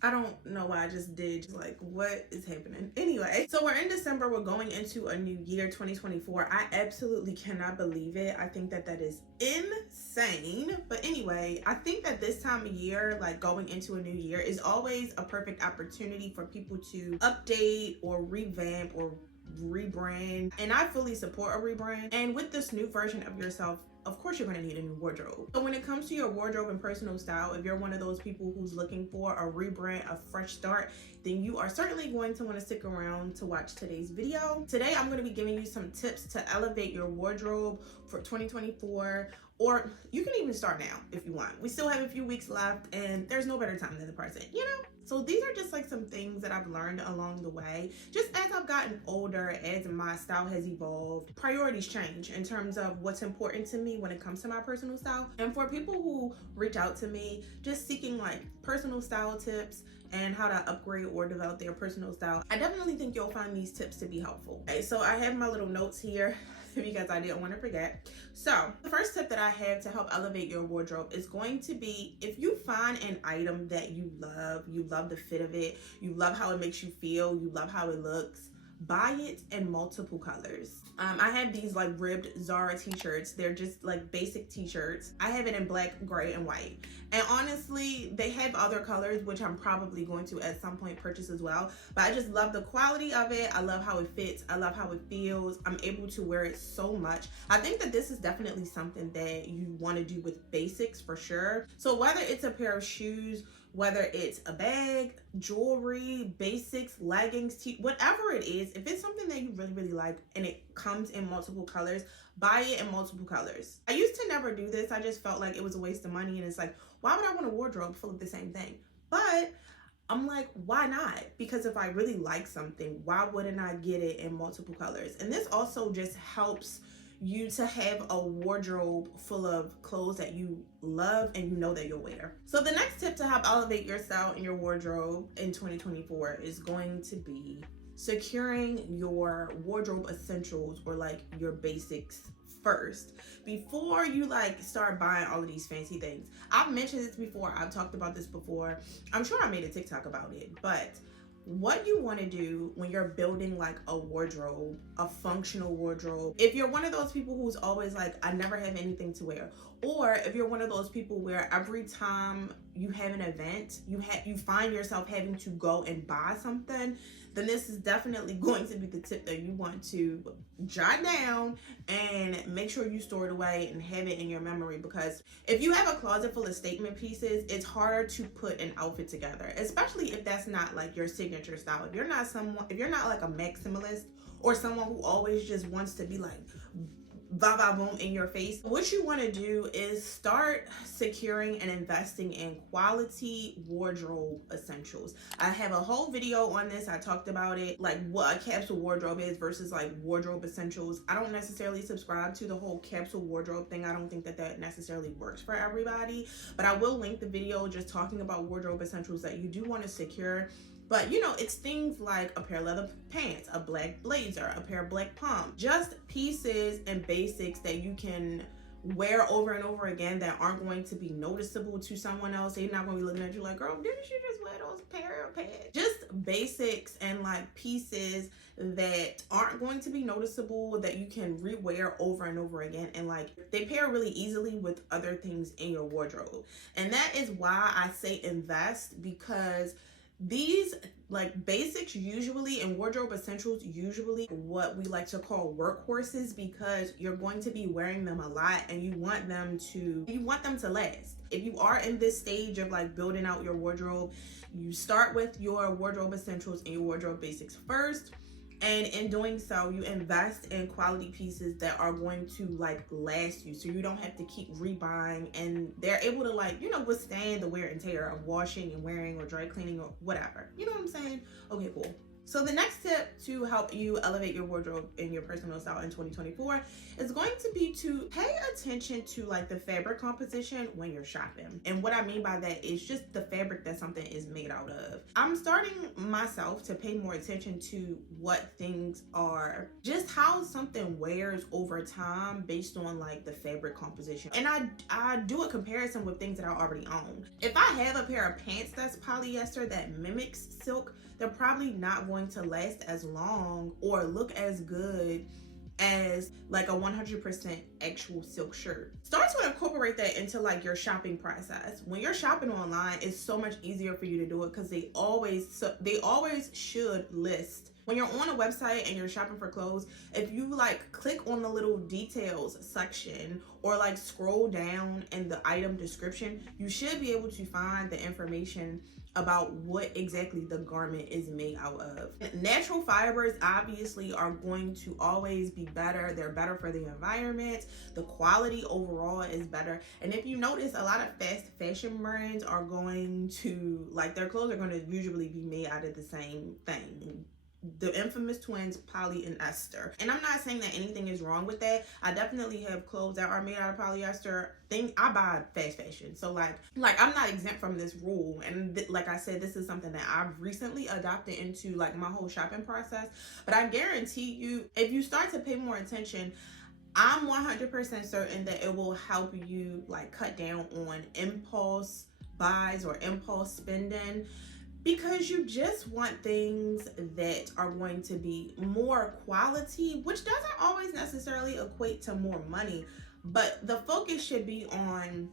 I don't know why I just did. Like, what is happening? Anyway, so we're in December. We're going into a new year, 2024. I absolutely cannot believe it. I think that that is insane. But anyway, I think that this time of year, like going into a new year, is always a perfect opportunity for people to update or revamp or rebrand, and I fully support a rebrand. And with this new version of yourself, of course you're going to need a new wardrobe. So when it comes to your wardrobe and personal style, if you're one of those people who's looking for a rebrand, a fresh start, then you are certainly going to want to stick around to watch today's video. Today I'm going to be giving you some tips to elevate your wardrobe for 2024, or you can even start now if you want. We still have a few weeks left and there's no better time than the present, you know? So these are just like some things that I've learned along the way. Just as I've gotten older, as my style has evolved, priorities change in terms of what's important to me when it comes to my personal style. And for people who reach out to me just seeking like personal style tips and how to upgrade or develop their personal style, I definitely think you'll find these tips to be helpful. Okay, so I have my little notes here because I didn't want to forget. So the first tip that I have to help elevate your wardrobe is going to be, if you find an item that you love the fit of it, you love how it makes you feel, you love how it looks, buy it in multiple colors. I have these like ribbed Zara t-shirts. They're just like basic t-shirts. I have it in black, gray, and white. And honestly, they have other colors, which I'm probably going to at some point purchase as well. But I just love the quality of it. I love how it fits. I love how it feels. I'm able to wear it so much. I think that this is definitely something that you want to do with basics for sure. So whether it's a pair of shoes, whether it's a bag, jewelry, basics, leggings, whatever it is, if it's something that you really like and it comes in multiple colors, buy it in multiple colors. I used to never do this. I just felt like it was a waste of money, and it's like, why would I want a wardrobe full of the same thing? But I'm like, why not? Because if I really like something, why wouldn't I get it in multiple colors? And this also just helps you to have a wardrobe full of clothes that you love and you know that you'll wear. So the next tip to help elevate your style in your wardrobe in 2024 is going to be securing your wardrobe essentials, or like your basics, first before you like start buying all of these fancy things. I've mentioned this before, I've talked about this before, I'm sure I made a TikTok about it, but what you want to do when you're building like a wardrobe, a functional wardrobe, if you're one of those people who's always like, I never have anything to wear, or if you're one of those people where every time you have an event, you find yourself having to go and buy something, then this is definitely going to be the tip that you want to jot down and make sure you store it away and have it in your memory. Because if you have a closet full of statement pieces, it's harder to put an outfit together, especially if that's not like your signature style. If you're not like a maximalist, or someone who always just wants to be like va boom in your face, what you want to do is start securing and investing in quality wardrobe essentials. I have a whole video on this. I talked about it, like what a capsule wardrobe is versus like wardrobe essentials. I don't necessarily subscribe to the whole capsule wardrobe thing. I don't think that that necessarily works for everybody, but I will link the video just talking about wardrobe essentials that you do want to secure. But you know, it's things like a pair of leather pants, a black blazer, a pair of black pumps, just pieces and basics that you can wear over and over again that aren't going to be noticeable to someone else. They're not going to be looking at you like, girl, didn't you just wear those pair of pants? Just basics and like pieces that aren't going to be noticeable, that you can rewear over and over again, and like they pair really easily with other things in your wardrobe. And that is why I say invest, because these like basics usually, and wardrobe essentials usually, what we like to call workhorses, because you're going to be wearing them a lot and you want them to last. If you are in this stage of like building out your wardrobe, you start with your wardrobe essentials and your wardrobe basics first. And in doing so, you invest in quality pieces that are going to like last you, so you don't have to keep rebuying, and they're able to like, you know, withstand the wear and tear of washing and wearing or dry cleaning or whatever. You know what I'm saying? Okay, cool. So the next tip to help you elevate your wardrobe and your personal style in 2024 is going to be to pay attention to like the fabric composition when you're shopping. And what I mean by that is just the fabric that something is made out of. I'm starting myself to pay more attention to what things are, just how something wears over time based on like the fabric composition. And I do a comparison with things that I already own. If I have a pair of pants that's polyester that mimics silk, they're probably not going to last as long or look as good as like a 100% actual silk shirt. Start to incorporate that into like your shopping process. When you're shopping online, it's so much easier for you to do it because they always should list. When you're on a website and you're shopping for clothes, if you like click on the little details section or like scroll down in the item description, you should be able to find the information about what exactly the garment is made out of. Natural fibers obviously are going to always be better. They're better for the environment. The quality overall is better. And if you notice, a lot of fast fashion brands are going to, like, their clothes are going to usually be made out of the same thing. The infamous twins, poly and ester. And I'm not saying that anything is wrong with that. I definitely have clothes that are made out of polyester. I buy fast fashion. So like I'm not exempt from this rule. And like I said, this is something that I've recently adopted into like my whole shopping process. But I guarantee you, if you start to pay more attention, I'm 100% certain that it will help you like cut down on impulse buys or impulse spending, because you just want things that are going to be more quality, which doesn't always necessarily equate to more money, but the focus should be on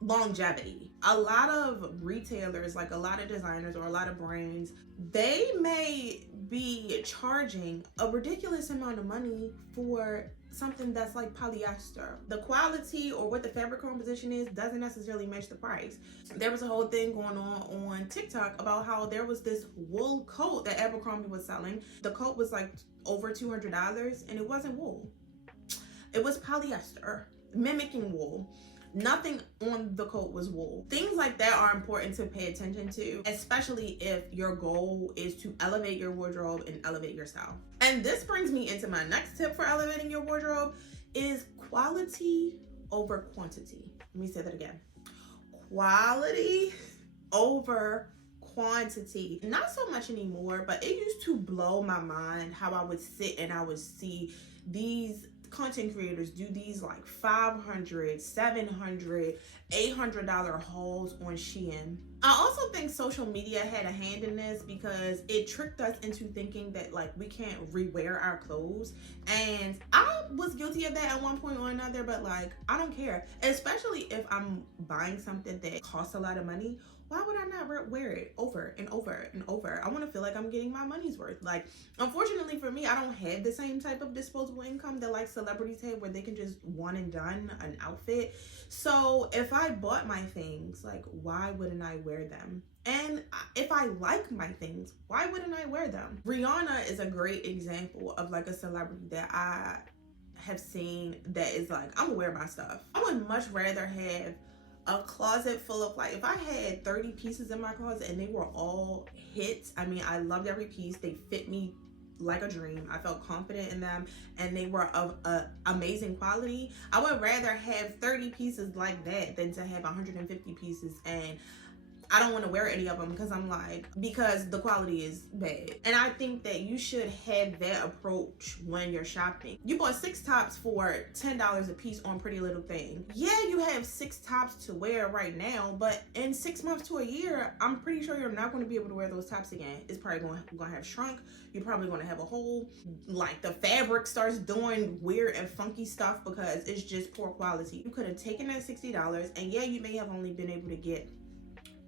longevity. A lot of retailers, like a lot of designers or a lot of brands, they may be charging a ridiculous amount of money for something that's like polyester. The quality or what the fabric composition is doesn't necessarily match the price. There was a whole thing going on TikTok about how there was this wool coat that Abercrombie was selling. The coat was like over $200 and it wasn't wool. It was polyester, mimicking wool. Nothing on the coat was wool. Things like that are important to pay attention to, especially if your goal is to elevate your wardrobe and elevate your style. And this brings me into my next tip for elevating your wardrobe is quality over quantity. Let me say that again. Quality over quantity. Not so much anymore, but it used to blow my mind how I would sit and I would see these content creators do these like $500, $700, $800 hauls on Shein. I also think social media had a hand in this because it tricked us into thinking that like we can't rewear our clothes, and I was guilty of that at one point or another, but like I don't care, especially if I'm buying something that costs a lot of money. Why would I not wear it over and over and over? I want to feel like I'm getting my money's worth. Like, unfortunately for me, I don't have the same type of disposable income that like celebrities have where they can just one and done an outfit. So if I bought my things, like, why wouldn't I wear them? And if I like my things, why wouldn't I wear them? Rihanna is a great example of like a celebrity that I have seen that is like, I'm gonna wear my stuff. I would much rather have a closet full of, like, if I had 30 pieces in my closet and they were all hits, I mean, I loved every piece. They fit me like a dream. I felt confident in them and they were of amazing quality. I would rather have 30 pieces like that than to have 150 pieces and I don't want to wear any of them because the quality is bad. And I think that you should have that approach when you're shopping. You bought 6 tops for $10 a piece on Pretty Little Thing. Yeah, you have 6 tops to wear right now, but in 6 months to a year, I'm pretty sure you're not going to be able to wear those tops again. It's probably going to have shrunk. You're probably going to have a hole. Like the fabric starts doing weird and funky stuff because it's just poor quality. You could have taken that $60 and yeah, you may have only been able to get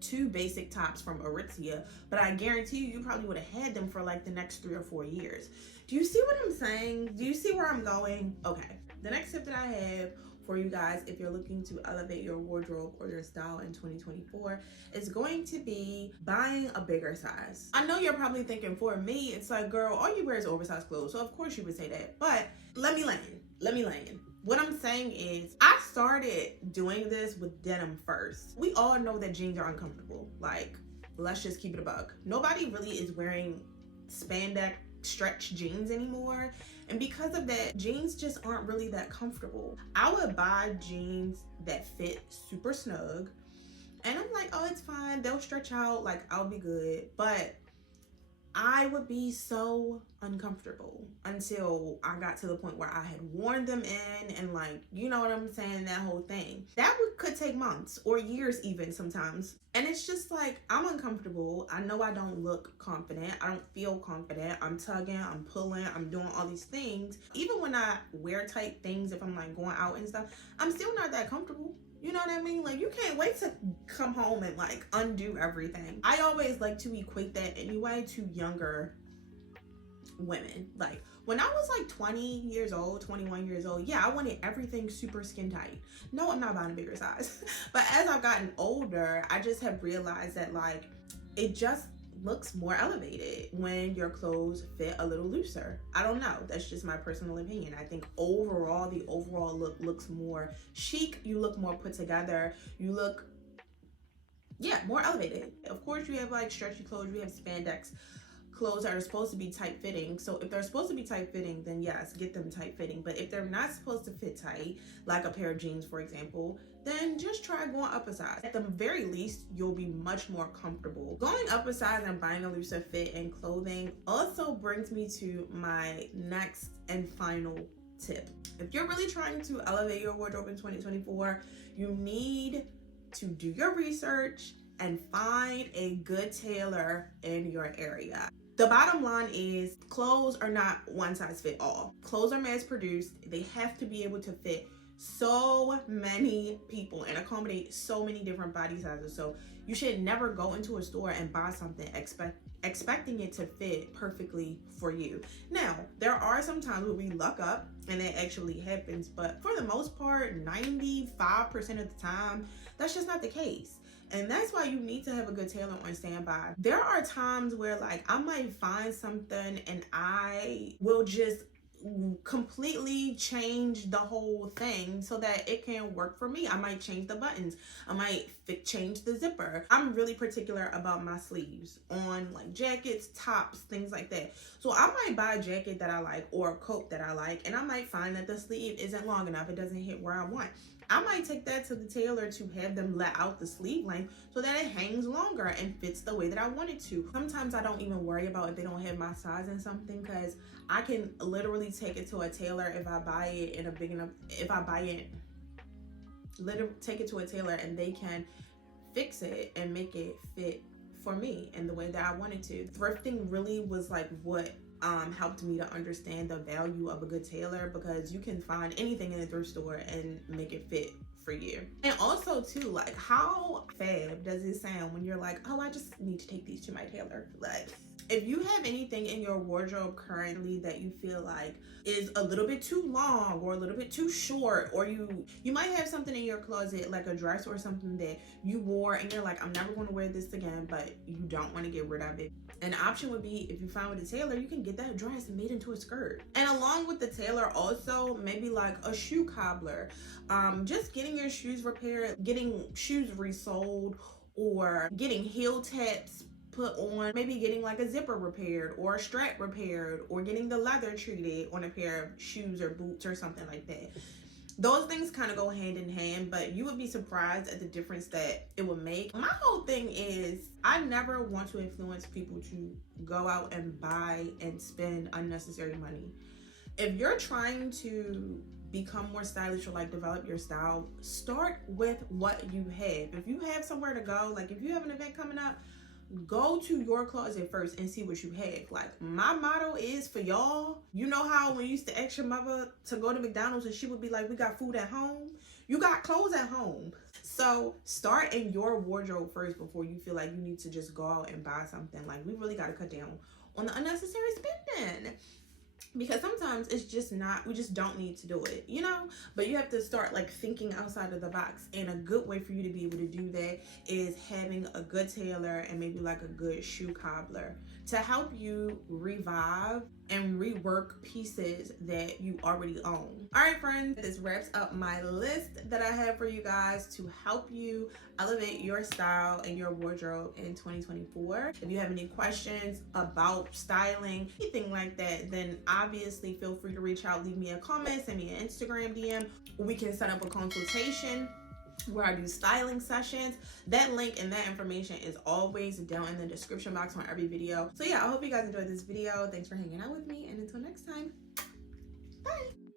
2 basic tops from Aritzia, but I guarantee you probably would have had them for like the next 3 or 4 years. Do you see what I'm saying? Do you see where I'm going? Okay, the next tip that I have for you guys, if you're looking to elevate your wardrobe or your style in 2024, is going to be buying a bigger size. I know you're probably thinking, for me, it's like, girl, all you wear is oversized clothes, so of course you would say that, but let me land. What I'm saying is, I started doing this with denim first. We all know that jeans are uncomfortable. Like, let's just keep it a buck. Nobody really is wearing spandex stretch jeans anymore. And because of that, jeans just aren't really that comfortable. I would buy jeans that fit super snug, and I'm like, oh, it's fine, they'll stretch out, like I'll be good. But I would be so uncomfortable until I got to the point where I had worn them in, and like, you know what I'm saying, that whole thing. That could take months or years even sometimes. And it's just like, I'm uncomfortable. I know I don't look confident. I don't feel confident. I'm tugging, I'm pulling, I'm doing all these things. Even when I wear tight things, if I'm like going out and stuff, I'm still not that comfortable. You know what I mean? Like, you can't wait to come home and like undo everything. I always like to equate that anyway to younger women. Like, when I was like 20 years old, 21 years old, yeah, I wanted everything super skin tight. No, I'm not buying a bigger size. But as I've gotten older, I just have realized that like, it just looks more elevated when your clothes fit a little looser. I don't know, that's just my personal opinion. I think overall, the overall look looks more chic. You look more put together. You look, yeah, more elevated. Of course, you have like stretchy clothes, you have spandex clothes that are supposed to be tight fitting. So if they're supposed to be tight fitting, then yes, get them tight fitting. But if they're not supposed to fit tight, like a pair of jeans, for example, then just try going up a size. At the very least, you'll be much more comfortable. Going up a size and buying a looser fit in clothing also brings me to my next and final tip. If you're really trying to elevate your wardrobe in 2024, you need to do your research and find a good tailor in your area. The bottom line is, clothes are not one size fit all. Clothes are mass produced. They have to be able to fit so many people and accommodate so many different body sizes. So you should never go into a store and buy something expecting it to fit perfectly for you. Now, there are some times where we luck up and it actually happens, but for the most part, 95% of the time, that's just not the case. And that's why you need to have a good tailor on standby. There are times where like I might find something and I will just completely change the whole thing so that it can work for me. I might change the buttons. I might change the zipper. I'm really particular about my sleeves on like jackets, tops, things like that. So I might buy a jacket that I like or a coat that I like, and I might find that the sleeve isn't long enough. It doesn't hit where I want. I might take that to the tailor to have them let out the sleeve length so that it hangs longer and fits the way that I want it to. Sometimes I don't even worry about if they don't have my size in something, because I can literally take it to a tailor if I buy it in a big enough, if I buy it, literally take it to a tailor and they can fix it and make it fit for me in the way that I wanted to. Thrifting really was like what helped me to understand the value of a good tailor, because you can find anything in a thrift store and make it fit for you. And also too, like, how fab does it sound when you're like, oh, I just need to take these to my tailor? Like, if you have anything in your wardrobe currently that you feel like is a little bit too long or a little bit too short, or you might have something in your closet like a dress or something that you wore and you're like, I'm never going to wear this again, but you don't want to get rid of it. An option would be, if you find with a tailor, you can get that dress made into a skirt. And along with the tailor, also maybe like a shoe cobbler, just getting your shoes repaired, getting shoes resoled, or getting heel taps put on, maybe getting like a zipper repaired or a strap repaired, or getting the leather treated on a pair of shoes or boots or something like that. Those things kind of go hand in hand, but you would be surprised at the difference that it would make. My whole thing is, I never want to influence people to go out and buy and spend unnecessary money. If you're trying to become more stylish or like develop your style, start with what you have. If you have somewhere to go, like if you have an event coming up, go to your closet first and see what you have. Like, my motto is for y'all, you know how when you used to ask your mother to go to McDonald's and she would be like, we got food at home? You got clothes at home. So start in your wardrobe first before you feel like you need to just go out and buy something. Like, we really got to cut down on the unnecessary spending, because sometimes it's just not, we just don't need to do it, you know? But you have to start like thinking outside of the box. And a good way for you to be able to do that is having a good tailor and maybe like a good shoe cobbler to help you revive and rework pieces that you already own. All right, friends, this wraps up my list that I have for you guys to help you elevate your style and your wardrobe in 2024. If you have any questions about styling, anything like that, then obviously feel free to reach out, leave me a comment, send me an Instagram DM. We can set up a consultation where I do styling sessions. That link and that information is always down in the description box on every video. So yeah, I hope you guys enjoyed this video. Thanks for hanging out with me, and until next time, bye.